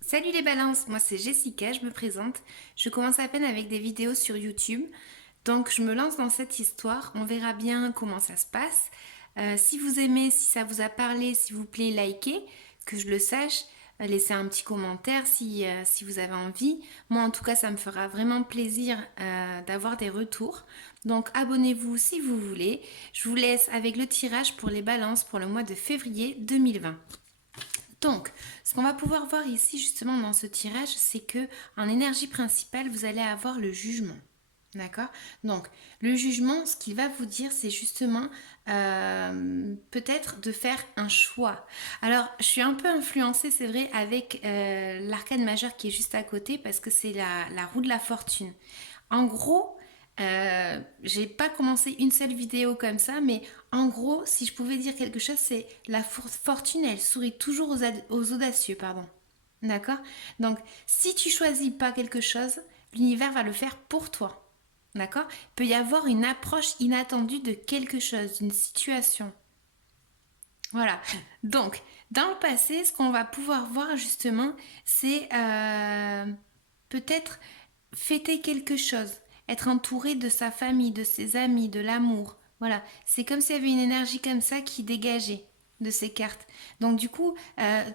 Salut les balances, moi c'est Jessica, je me présente. Je commence à peine avec des vidéos sur YouTube. Donc je me lance dans cette histoire, on verra bien comment ça se passe. Si vous aimez, si ça vous a parlé, s'il vous plaît, likez, que je le sache. Laissez un petit commentaire si vous avez envie. Moi en tout cas ça me fera vraiment plaisir d'avoir des retours. Donc abonnez-vous si vous voulez. Je vous laisse avec le tirage pour les balances pour le mois de février 2020. Donc, ce qu'on va pouvoir voir ici justement dans ce tirage, c'est que en énergie principale, vous allez avoir le jugement. D'accord? Donc, le jugement, ce qu'il va vous dire, c'est justement peut-être de faire un choix. Alors, je suis un peu influencée, c'est vrai, avec l'arcane majeur qui est juste à côté parce que c'est la roue de la fortune. En gros, j'ai pas commencé une seule vidéo comme ça, mais en gros, si je pouvais dire quelque chose, c'est la fortune, elle sourit toujours aux audacieux, pardon. D'accord? Donc, si tu choisis pas quelque chose, l'univers va le faire pour toi. D'accord? Il peut y avoir une approche inattendue de quelque chose, d'une situation. Voilà. Donc, dans le passé, ce qu'on va pouvoir voir justement, c'est peut-être fêter quelque chose, être entouré de sa famille, de ses amis, de l'amour. Voilà. C'est comme s'il y avait une énergie comme ça qui dégageait de ces cartes. Donc, du coup,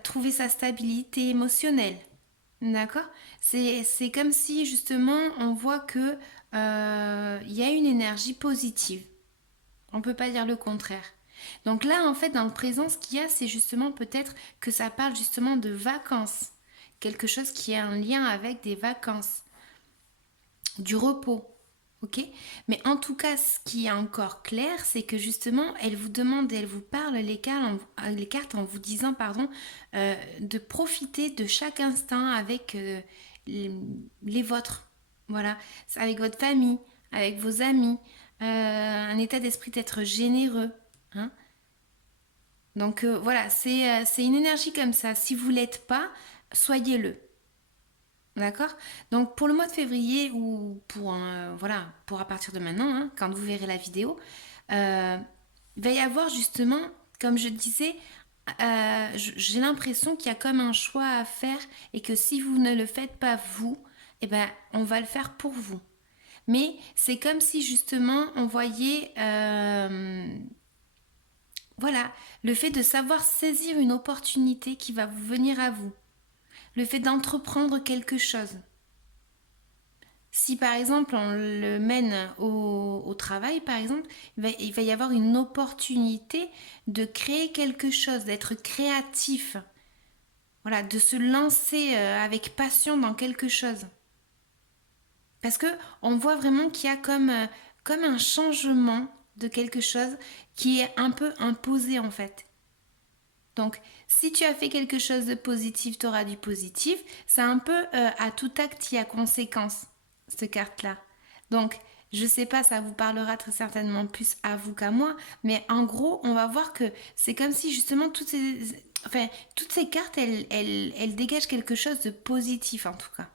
trouver sa stabilité émotionnelle. D'accord? C'est comme si justement on voit que il y a une énergie positive. On ne peut pas dire le contraire. Donc là, en fait, dans le présent, ce qu'il y a, c'est justement peut-être que ça parle justement de vacances. Quelque chose qui a un lien avec des vacances, du repos. Ok? Mais en tout cas, ce qui est encore clair, c'est que justement, elle vous demande et elle vous parle les cartes en vous disant, pardon, de profiter de chaque instant avec les vôtres. Voilà. Avec votre famille, avec vos amis. Un état d'esprit d'être généreux. Hein. Donc voilà, c'est une énergie comme ça. Si vous ne l'êtes pas, soyez-le. D'accord? Donc pour le mois de février ou voilà, pour à partir de maintenant, hein, quand vous verrez la vidéo, il va y avoir justement, comme je disais, j'ai l'impression qu'il y a comme un choix à faire et que si vous ne le faites pas vous, eh ben, on va le faire pour vous. Mais c'est comme si justement on voyait voilà, le fait de savoir saisir une opportunité qui va vous venir à vous. Le fait d'entreprendre quelque chose. Si par exemple on le mène au travail, par exemple, il va y avoir une opportunité de créer quelque chose, d'être créatif. Voilà, de se lancer avec passion dans quelque chose. Parce que on voit vraiment qu'il y a comme un changement de quelque chose qui est un peu imposé en fait. Donc, si tu as fait quelque chose de positif, tu auras du positif. C'est un peu à tout acte, il y a conséquence, cette carte-là. Donc, je sais pas, ça vous parlera très certainement plus à vous qu'à moi, mais en gros, on va voir que c'est comme si justement toutes ces cartes, elles dégagent quelque chose de positif en tout cas.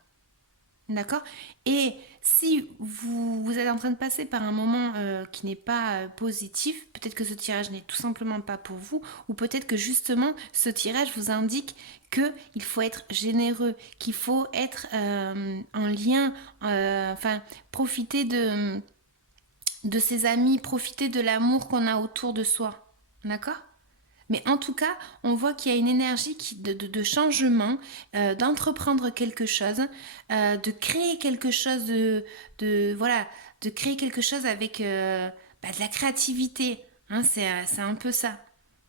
D'accord? Et si vous êtes en train de passer par un moment qui n'est pas positif, peut-être que ce tirage n'est tout simplement pas pour vous, ou peut-être que justement ce tirage vous indique qu'il faut être généreux, qu'il faut être en lien, enfin profiter de ses amis, profiter de l'amour qu'on a autour de soi. D'accord? Mais en tout cas, on voit qu'il y a une énergie de changement, d'entreprendre quelque chose, de créer quelque chose voilà, de créer quelque chose avec de la créativité. Hein, c'est un peu ça.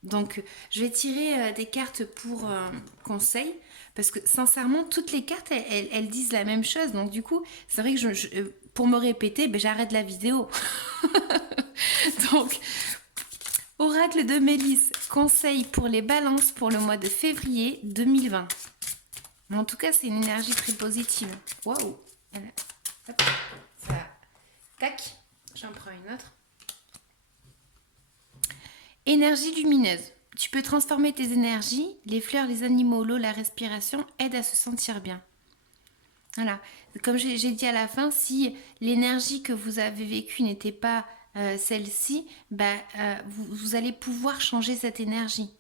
Donc, je vais tirer des cartes pour conseil, parce que sincèrement, toutes les cartes, elles disent la même chose. Donc, du coup, c'est vrai que pour me répéter, j'arrête la vidéo. Donc, Oracle de Mélisse, conseil pour les balances pour le mois de février 2020. Mais en tout cas, c'est une énergie très positive. Waouh! Hop, ça. Tac, j'en prends une autre. Énergie lumineuse. Tu peux transformer tes énergies. Les fleurs, les animaux, l'eau, la respiration aident à se sentir bien. Voilà. Comme j'ai dit à la fin, si l'énergie que vous avez vécue n'était pas celle-ci, vous allez pouvoir changer cette énergie.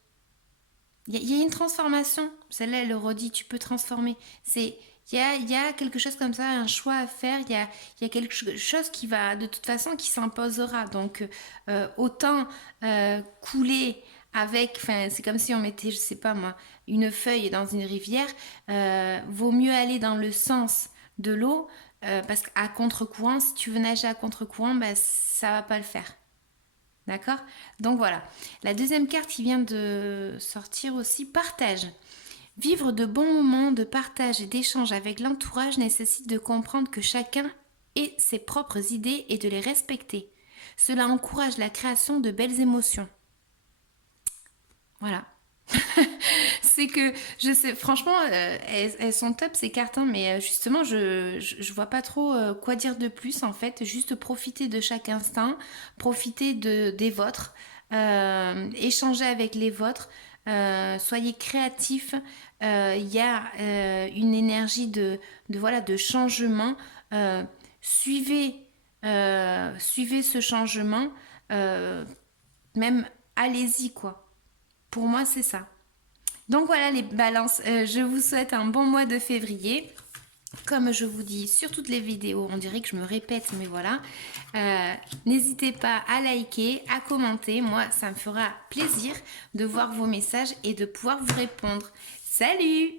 Il y a une transformation. Celle-là, elle le redit, tu peux transformer. Il y a quelque chose comme ça, un choix à faire. Il y a quelque chose qui va, de toute façon, qui s'imposera. Donc, autant couler avec, enfin, c'est comme si on mettait, je sais pas moi, une feuille dans une rivière. Vaut mieux aller dans le sens de l'eau, parce qu'à contre-courant, si tu veux nager à contre-courant, ça va pas le faire. D'accord? Donc voilà. La deuxième carte qui vient de sortir aussi, partage. Vivre de bons moments de partage et d'échange avec l'entourage nécessite de comprendre que chacun ait ses propres idées et de les respecter. Cela encourage la création de belles émotions. Voilà. C'est que, je sais, franchement, elles sont top ces cartes, hein, mais justement, je vois pas trop quoi dire de plus en fait. Juste profiter de chaque instant, profiter des vôtres, échanger avec les vôtres, soyez créatifs. Il y a une énergie voilà, de changement. Suivez, suivez ce changement, même allez-y quoi. Pour moi, c'est ça. Donc voilà les balances, je vous souhaite un bon mois de février. Comme je vous dis sur toutes les vidéos, on dirait que je me répète, mais voilà. N'hésitez pas à liker, à commenter. Moi, ça me fera plaisir de voir vos messages et de pouvoir vous répondre. Salut!